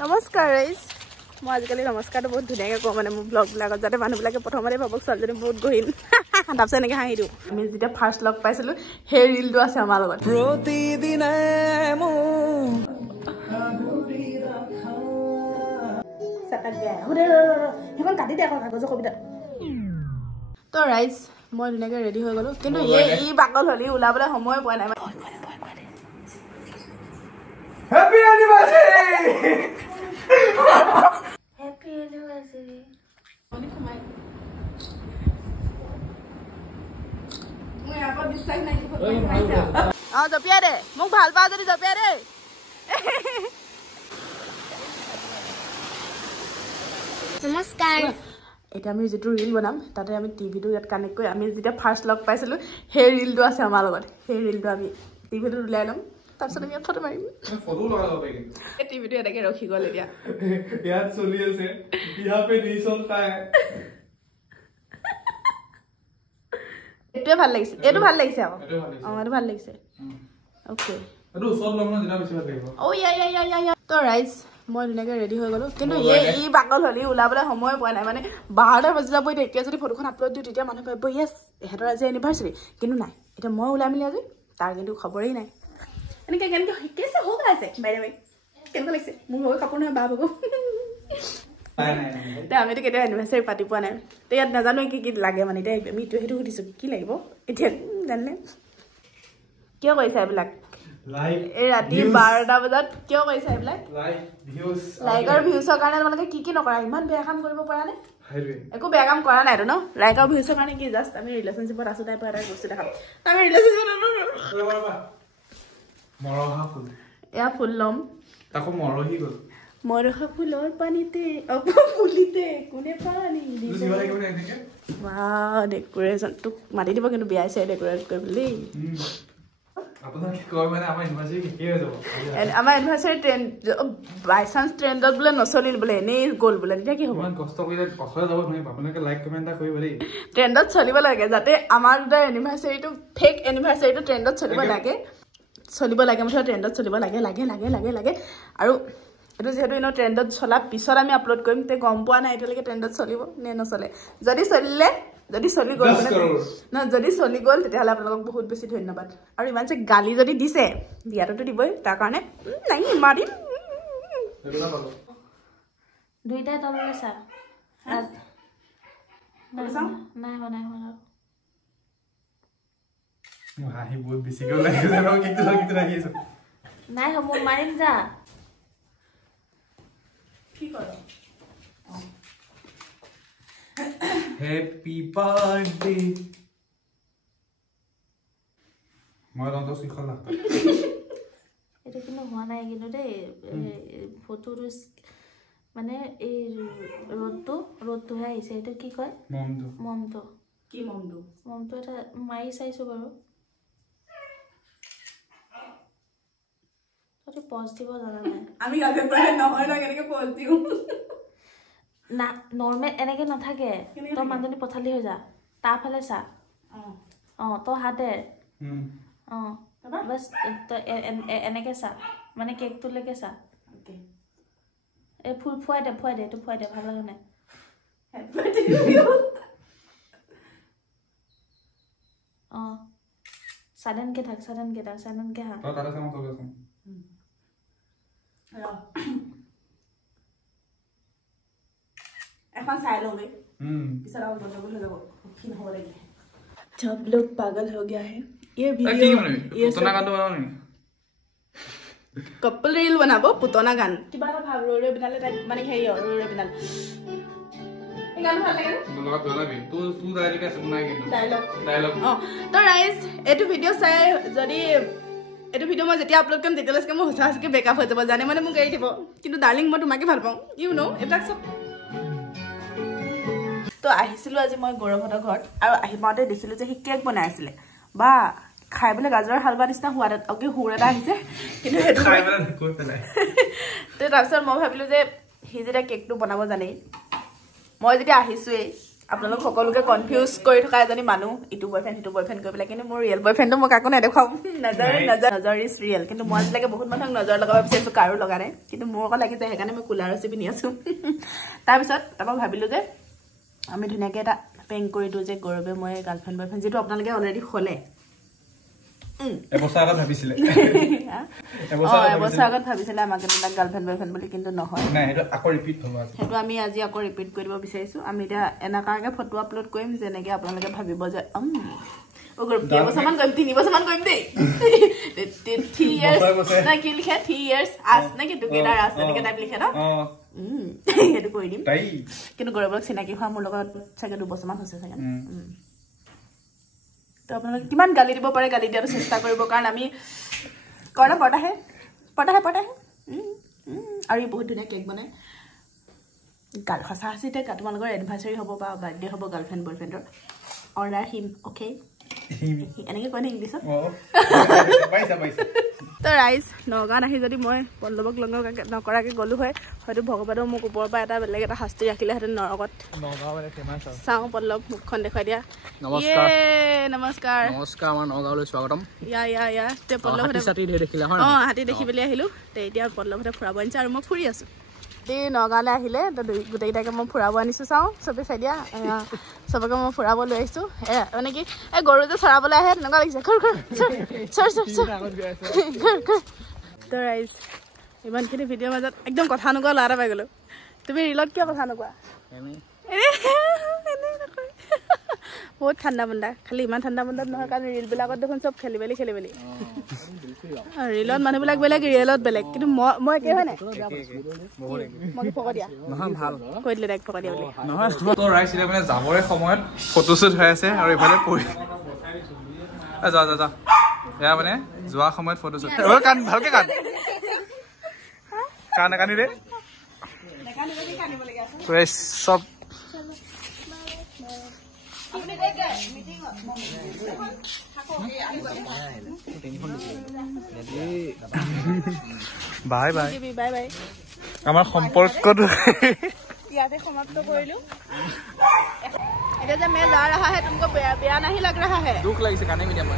নমস্কাৰ গাইজ মই আজিকালি নমস্কাৰটো বহুত ধুনীয়াকৈ কওঁ মানে মোৰ ব্লগবিলাকত যাতে মানুহবিলাকে প্ৰথমতে ভাবক ছোৱালীজনী বহুত গহীন তাৰপিছত এনেকৈ হাঁহি দিওঁ আমি যেতিয়া ফাৰ্ষ্ট লগ পাইছিলোঁ সেই ৰিলটো আছে আমাৰ লগত সেইখন কাটি দে আকৌ কাগজৰ কবিতা তো ৰাইজ মই ধুনীয়াকৈ ৰেডি হৈ গ'লোঁ কিন্তু ই পাগল হ'লি ওলাবলৈ সময় পোৱা নাই Happy anniversary! Happy anniversary. জপিয়াই দে মোক ভাল পাওঁ যদি জপিয়াই দে নমস্কাৰ এতিয়া আমি যিটো ৰিল বনাম তাতে আমি টিভিটো ইয়াত কানেক্ট কৰি আমি যেতিয়া ফাৰ্ষ্ট লগ পাইছিলোঁ সেই ৰিলটো আছে আমাৰ লগত সেই ৰিলটো আমি টিভিটোত উলিয়াই ল'ম তাৰপিছত আমি ফটো মাৰিম ফটো লগাব পাৰি এই টিভিটো এনেকৈ ৰখি গ'ল এতিয়া ইয়াত চলি আছে यहाँ पे नहीं चलता है এইটোৱে ভাল লাগিছে এইটো ভাল লাগিছে আকৌ এইটো ভাল লাগিছে অ'কে এইটো ওচৰত লম ন যেটা বেছি ভাল লাগিব তো ৰাইজ মই ধুনীয়াকৈ ৰেডি হৈ গ'লোঁ কিন্তু ই পাগল হ'লি ওলাবলৈ সময় পোৱা নাই মানে 12টা বাজি যাব এতিয়া যদি ফটোখন আপলোড দিওঁ তেতিয়া মানুহে ভাবিব য়েছ ইহঁতৰ আজি এনিভাৰ্চাৰী কিন্তু নাই এতিয়া মই ওলাই মেলি আজি তাৰ কিন্তু খবৰেই নাই এনেকৈ কেনেকৈ শিকাইছে হৈ আছে বাইদেউ কেনেকুৱা লাগিছে মোৰ হৈ কাপোৰ নহয় বা বগো আমিতো কেতিয়াও এনিভাৰ্চাৰী পাতি পোৱা নাই তো ইয়াত নাজানো কি কি লাগে মানে এতিয়া আমি সেইটো সুধিছোঁ কি লাগিব এতিয়া জানিলে কিয় কৰিছা এইবিলাক এই ৰাতি 12টা বজাত কিয় কৰিছা এইবিলাক লাইকৰ ভিউজৰ কাৰণে তোমালোকে কি নকৰা ইমান বেয়া কাম কৰিব পৰা নাই একো বেয়া কাম কৰা নাইতো ন লাইকৰ ভিউজৰ কাৰণে কি জাষ্ট আমি ৰিলেশ্যনশ্বিপত আছো টাইপৰ এটা বস্তু দেখাম আমি এয়া ফুল ল'ম তাকো মৰহি গ'ল মৰহা ফুলৰ পানীতে ফুলিতে কোনে পানী ৱাও ডেকোৰেশ্যন তোক মাতি দিব কিন্তু বিয়া আছে ডেকোৰেট কৰিবলৈ আমাৰ এনিভাৰ্চাৰী ট্ৰেণ্ড বাই চান্স ট্ৰেণ্ডত বোলে নচলিল বোলে এনেই গ'ল বোলে তেতিয়া কি হ'ব ট্ৰেণ্ডত চলিব লাগে যাতে আমাৰ দুটাৰ এনিভাৰ্চাৰীটো ফেক এনিভাৰ্চাৰীটো ট্ৰেণ্ডত চলিব লাগে মুঠতে ট্ৰেণ্ডত চলিব লাগে আৰু এইটো যিহেতু এনেও ট্ৰেণ্ডত চলা পিছত আমি আপলোড কৰিম তে গম পোৱা নাই এতিয়ালৈকে ট্ৰেণ্ডত চলিব নে নচলে যদি চলি গ'ল যদি চলি গ'ল তেতিয়াহ'লে আপোনালোকক বহুত বেছি ধন্যবাদ আৰু ইমান যে গালি যদি দিছে দিয়াটোতো দিবই তাৰ কাৰণে নাই মাৰিম দুইটাই তললৈ চা নাই বহুত বেছিকৈ লাগিছে নাই হ'ব মাৰিম যা কি কৰ Happy birthday মই ৰন্ত শিখল লাগতা এটা কিন্তু হোৱা নাই কিন্তু দেই ফটোটো মানে এই ৰ'দটোহে আহিছে এইটো কি কয় মমটো এটা মাৰি চাইছো বাৰু তই পজ দিব জানা নাই আমি গালে পৰে নহয় না কেনেকৈ পজ দিওঁ না নৰ্মেল এনেকে নাথাকে তই মানুহজনী পথালি হৈ যা তাৰ ফালে চা তই হাতে বাছ তই এনেকে চা মানে কেকটোলৈকে চা এই ফুল ফুৱাই দে এইটো ফুৱাই দে ভাল লাগে নাই চাডেনকে থাক হা এখন চাই লওঁগে পিছত আৰু গজবুল হৈ যাব কি নহ'ব লাগিলে सब लोग पागल हो गया है ये वीडियो ये पुतना गान बनाओ कपल रील बनाबो पुतना गान किबा का भाव रे बिनाले माने हे रे बिनाले এই গান ভাল লাগে লগা বনাবি তু ডাইরেক্ট আছে বনাই কিন্তু ডায়লগ তো গাইস এটো ভিডিও চাই যদি এটো ভিডিও মই যেতিয়া আপলোড কৰিম তেতিয়ালৈকে মই হসাহসকে বেকআপ হৈ যাব জানে মানে মোক এৰি দিব কিন্তু ডার্লিং মই তোমাকে ভাল পাওঁ ইউ নো এটা সব তো আহিছিলোঁ আজি মই গৌৰৱহঁতৰ ঘৰত আৰু আহি পাওঁতে দেখিলোঁ যে সি কেক বনাই আছিলে বা খাই বোলে গাজৰৰ হালৱা নিচিনা সোৱাদ অকে সুৰ এটা আহিছে কিন্তু সেইটো তো তাৰপিছত মই ভাবিলোঁ যে সি যেতিয়া কেকটো বনাব জানেই মই যেতিয়া আহিছোঁৱেই আপোনালোক সকলোকে কনফিউজ কৰি থকা এজনী মানুহ ইটো বয়ফ্ৰেণ্ড সিটো বয়ফ্ৰেণ্ড কৰি পেলাই কিন্তু মোৰ ৰিয়েল বয়ফ্ৰেণ্ডটো মই কাকো নেদেখাম নজৰ ইজ ৰিয়েল কিন্তু মই আজিলৈকে বহুত মানুহক নজৰ লগাব বিচাৰিছো কাৰো লগা নাই কিন্তু মোৰ অকল লাগিছে সেইকাৰণে মই কুলাৰ ৰচি পিন্ধি আছো তাৰপিছত মই ভাবিলো যে আমি ধুনীয়াকৈ এটা পেংক কৰি দিওঁ যে গৌৰৱে মই গাৰ্লফ্ৰেণ্ড বয়ফ্ৰেণ্ড যিটো আপোনালোকে অলৰেডি হ'লে এবছৰ আগত ভাবিছিলে আমাক এটা গাৰ্লফ্ৰেণ্ড বয়ফ্ৰেণ্ড বুলি কিন্তু নহয় সেইটো আমি আজি আকৌ ৰিপিট কৰিব বিচাৰিছো আমি এতিয়া এনেকুৱাকে ফটো আপলোড কৰিম যেনেকে আপোনালোকে ভাবিব যে কেইবছৰমান কৰিম 3 বছৰমান কৰিম দেই 3 years নাই কি লিখে 3 years আজ নেকি টুগেডাৰ আজ এনেকে টাইপ লিখে ন সেইটো কৰি দিম কিন্তু গৌৰৱক চিনাকি হোৱা মোৰ লগত চাগে 2 বছৰমান হৈছে চাগে তো আপোনালোকে কিমান গালি দিব পাৰে গালি দিয়াৰ চেষ্টা কৰিব কাৰণ আমি কৰা পটাহে আৰু এই বহুত ধুনীয়া কেক বনাই গাল সঁচা আছে এতিয়া তোমালোকৰ এনিভাৰ্চাৰী হ'ব বা বাৰ্থডে হ'ব গাৰ্লফ্ৰেণ্ড বয়ফ্ৰেণ্ডৰ অৰ্ডাৰ হিম অ'কে এনেকৈ কয় নে ইংলিছত তো ৰাইজ নগাঁৱত আহি যদি মই পল্লৱক নকৰাকৈ গ'লো হয় হয়তো ভগৱানেও মোক ওপৰৰ পৰা এটা বেলেগ এটা শাস্তি ৰাখিলেহেঁতেন নৰকত চাওঁ পল্লৱ মুখখন দেখুৱাই দিয়া নমস্কাৰ আমাৰ নগাঁৱলৈ স্বাগতম হাতী দেখি পেলাই আহিলোঁ এতিয়া পল্লৱহঁতে ফুৰাব আনিছে আৰু মই ফুৰি আছোঁ নগাঁৱলৈ আহিলে গোটেইকেইটাকে মই ফুৰাব আনিছোঁ চাওঁ চবেই চাই দিয়া চবকে মই ফুৰাব লৈ আহিছোঁ মানে কি এই গৰু যে চৰাবলৈ আহে তেনেকুৱা লাগিছে তো ৰাইজ ইমানখিনি ভিডিঅ'ৰ মাজত একদম কথা নোকোৱা ল'ৰা এটা পাই গ'লোঁ তুমি ৰিলত কিয় কথা নোকোৱা বহুত ঠাণ্ডা মুণ্ডা খালি ইমান ঠাণ্ডা মুণ্ডাত নহয় কাৰণ ৰিলবিলাকত দেখোন চব খেলি মেলি ৰিলত মানুহবিলাক বেলেগ ৰিয়েলত বেলেগ কিন্তু মই একে হয় নাই মই ফক দিয়া কৈ দিলে ডাইৰেক্ট ফক দিয়া বুলি মানে যাবৰে সময়ত ফটোশ্বুট হৈ আছে আৰু এইফালে পৰি যা এয়া মানে যোৱা সময়ত ফটোশ্বুট কান ভালকে কানি দে চব বাই আমাৰ সম্পৰ্কটো ইয়াতে সমাপ্ত কৰিলো এতিয়া যে मैं जा रहा है तुमको बेया नहीं लग रहा है दुख লাগিছে কানে মিডিয়াম